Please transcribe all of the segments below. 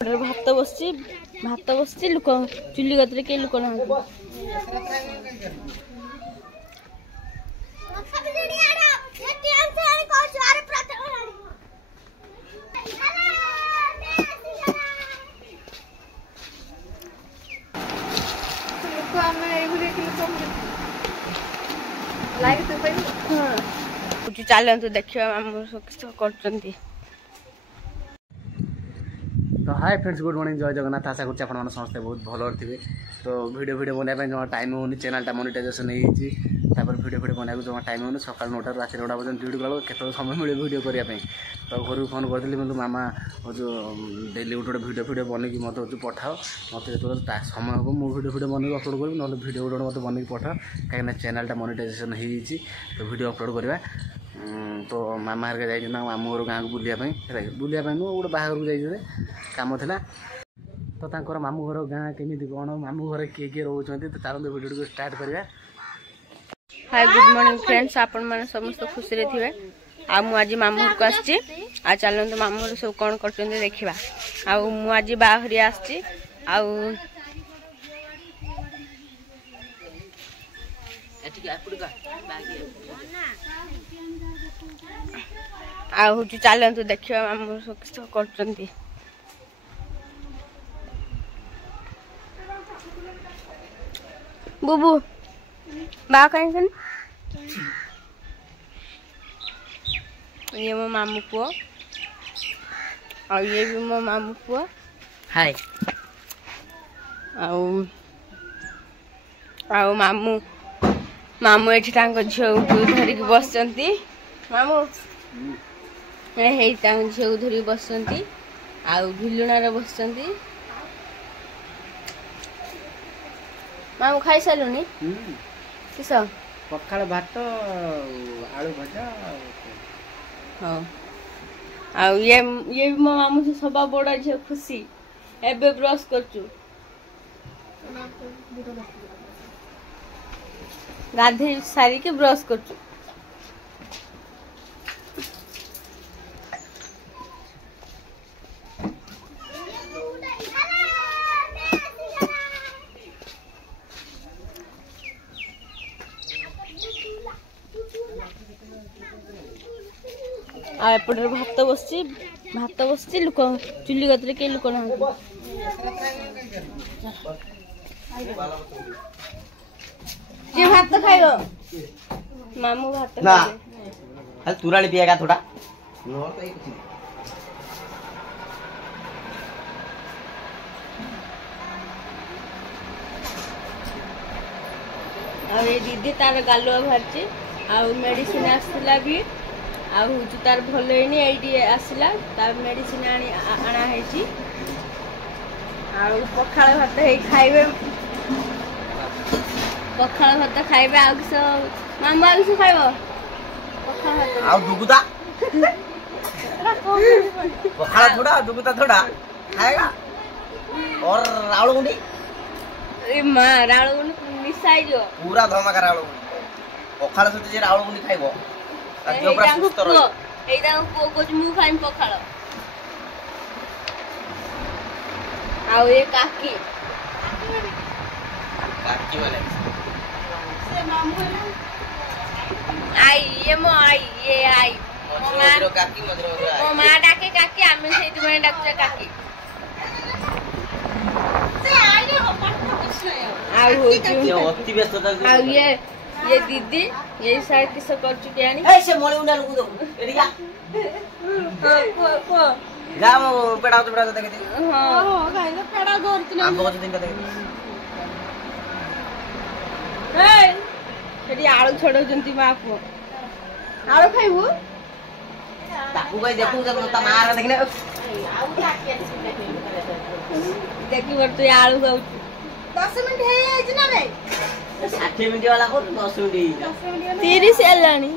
भात बस लुक चुली गतरे के लुक ना चलतु देखा कर तो हाय फ्रेंड्स गुड मॉर्निंग जय जगन्नाथ आशा कर समस्ते बहुत भल थे तो वीडियो बनाने जमा टाइम होनी चैनल मोनेटाइजेशन होपर वीडियो बनाने जमा टाइम होनी सकाल 9 रात 9 पर्यटन ड्यूटी गला केत समय मिले वीडियो करने तो घर को फोन करी मतलब मामा जो डेली गोटे वीडियो बनई मत पठाओ मत जो समय हम मुझे वीडियो बनई अपलोड करी ना वीडियो गोटे मत बनई पठाओ कहीं चैनल मोनेटाइजेशन तो वीडियो अपलोड करवा तो मामा हर जाइए मामू घर गाँव को बुलायापाई गोटे बाहर को जाइए काम था तो तांकर मामू घर गाँ केमी कौन मामू घर किए किए रोचे तो चलते वीडियो को स्टार्ट करवा। हाय गुड मॉर्निंग फ्रेंड्स आपण माने समस्त खुशी रे थिबे आ मु आज मामू घर को आछि आ चलते मामू घर सब कौन करछन देखिबा आ मु आज बाहरी आछि आ चलतु देखा मामू सब कर बुबू बा कहीं ये मो मामू पुआ और ये भी मो मामू पुआ हाय आओ मामू मामू एठी तांको झियो को धरिक बसचंती मामू हे तांको झियो को धरि बसचंती आउ भिलुना रे बसचंती मामू खाई सालुनी किस पखाड़ भात आलू भजा हाँ आ ये भी मो मामू से सबा बड़ा झियो खुशी एबे ब्रश करचु गाधे सारी के ब्रश करचु एपटे भात बस लुक चुली गतरे के लुक ना भात खाइबो मामू भात ना हल तुराली पिएगा थोड़ा ये दीदी तार गालुआ बाहर आ मेडिसिन आसला भी तार भल आसला तार मेडिसिन आना है पखाड़ भात खाइबे पखाड़ भात खाइबे आ मामू आग से खाइबो पखाड़ भात आ दुगुदा पखाड़ थोड़ा दुगुदा थोड़ा खाएगा और रावण गुंडी ए मां रावण गुंडी मिसाई जो पूरा धमाका रावण गुंडी पखाड़ सहित जे रावण गुंडी खाइबो देह पूरा सुस्त रही एटा को कुछ मु खाइम पखाड़ आउ ये काकी वाले से मामू आई ये मो आई ये आई मधुर काकी मधुर मो मां डाके काकी आमे सेति बने डाकचे काकी से आइले हो पट कुछ नहीं आउ अति व्यस्तता आउ ये दीदी ये साइड किस कर चुके आनी ए से मोले उना लुगु दो एरिया को जा मो पेड़ा देखे हां गाइस पेड़ा धरत हम बहुत दिन का देखे ए एडी आळू छोडो जंती बापू आळू खाइबो ताकू भाई देखू जब ता मार देखने आऊ काके देखी वर तू आळू खाऊ 10 मिनिट हे आइज ना रे 60 मिनिट वाला को 10 मिनिट 30 एलानी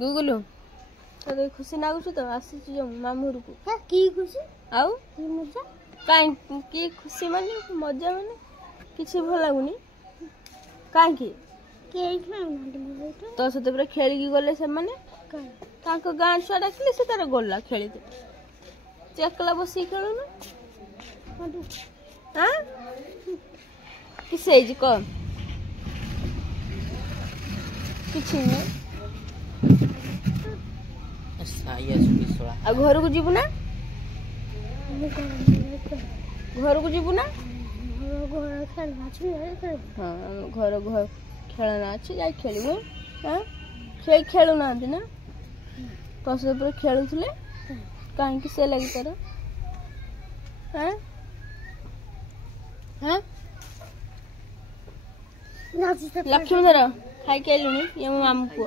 गुगुलु तो खुशी नागुछु तो आसी जो मामू को हां की खुशी आउ की मजा काई की खुशी माने मजा माने किछि भल लागुनी काई की तो से खेल गले से माने गाँ छुआ डाकिले से तार गला खेली चकला बसी खेलु ना हां किसे जी कम किछि नै साइया सुकिसोला आ घर को जीवु ना घर को जीवु ना हाँ घर घर खेलना अच्छे जाए खेलबो हाँ खेलु ना ना तो से खेलुले कहीं से लगी तर हाँ हाँ लक्ष्मीधर खाई के लुनी ये मो मामू को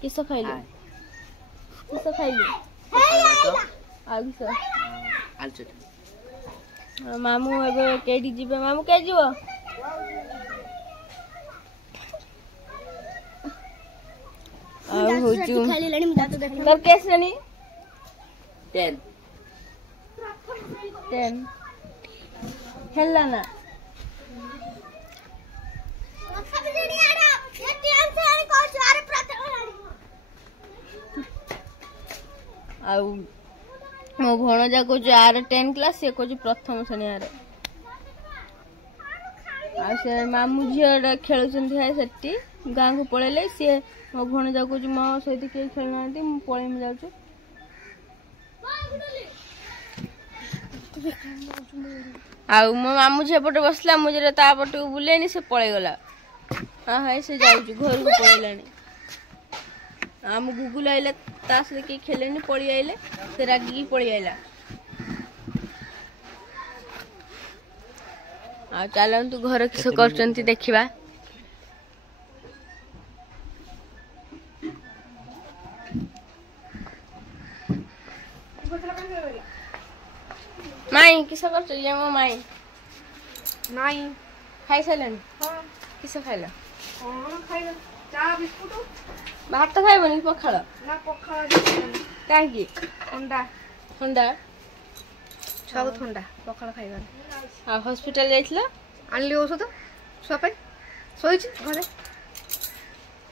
किस खाइलु किस खाइलु आगु सर आलचट मामू एबे केडी जीवे मामू के जीवो आ होजु खेलिलानी म दातो देखले तर के श्रेणी 10 हेला ना आउ मो भणजा को जो आर 10 क्लास से को जो प्रथम श्रेणी आर आ से मामू झिया खेलुचंदी है सेठी गां को पळेले से मो भणजा को जो मो सहित के खेलनांती मु पळे में जाउछु आउ मो मामू झे पटे बसला मुझे ता पटे बुलेनी से पळे गला हां हाय से जाउछु घर को पळेलानी हम गुगुल आइले तास लेके खेलेनी पड़ी आइले से रागी पड़ी आइला आ चलन तू घर किस करचंती देखिबा माई किस करछ ये मो माई नाही खाई सलन हां किस खाइला कोन खाइला चा बिस्कुट भात खाइबनी पखाळ ना पखाळ काहे अंडा ठंडा सब ठंडा पखाळ खाइबा आ हॉस्पिटल जाइछला आनली औषध छुआ शोच घरे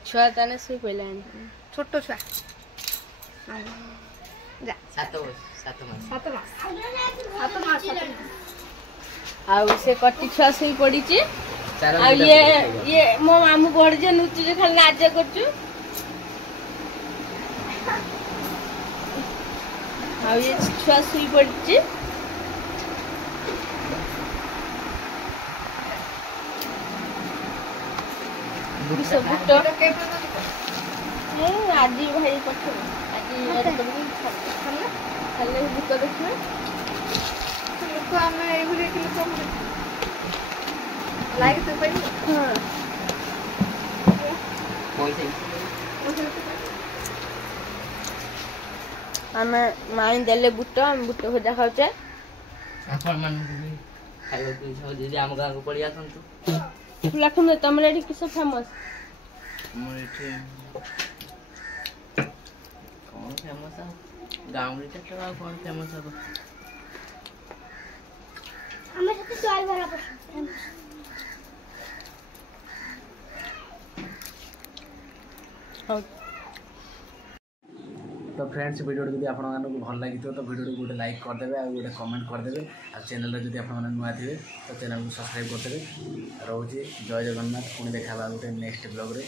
छुआ ताने सुई पइलानी छोट छुआ जा 7 मास 7 मास आउ से कट्टी छुआ सुई पड़ीची आ ये मो मामू बड़ जे नुचु जे खाली नाचे करछु आ ये छुआ सुई पड़ीची सब बुट आज भाई पठो आज खाली बुक देखिए लोक आमे एगुली के लोक लाइक तो पई हां पैसा हमें माई देले बुट हम बुट भजा खाउचे आपण मन खाइबा को इच्छा जे हम गां को पड़ी आसंतु लखन तमरे एठी किस फेमस मोर एठी कौन फेमस है गांव रे तो कौन फेमस है हमें साथे चाय भरा पसंद हां तो फ्रेंड्स वीडियो जब आप भल लगी तो वीडियो गोटे लाइक करदे और गोटे कमेंट करदे और चैनल जब आप नुआ थे तो चैनल को सब्सक्राइब करदे रोचे जय जगन्नाथ पुणी देखा गोटे नेक्स्ट ब्लॉग रे।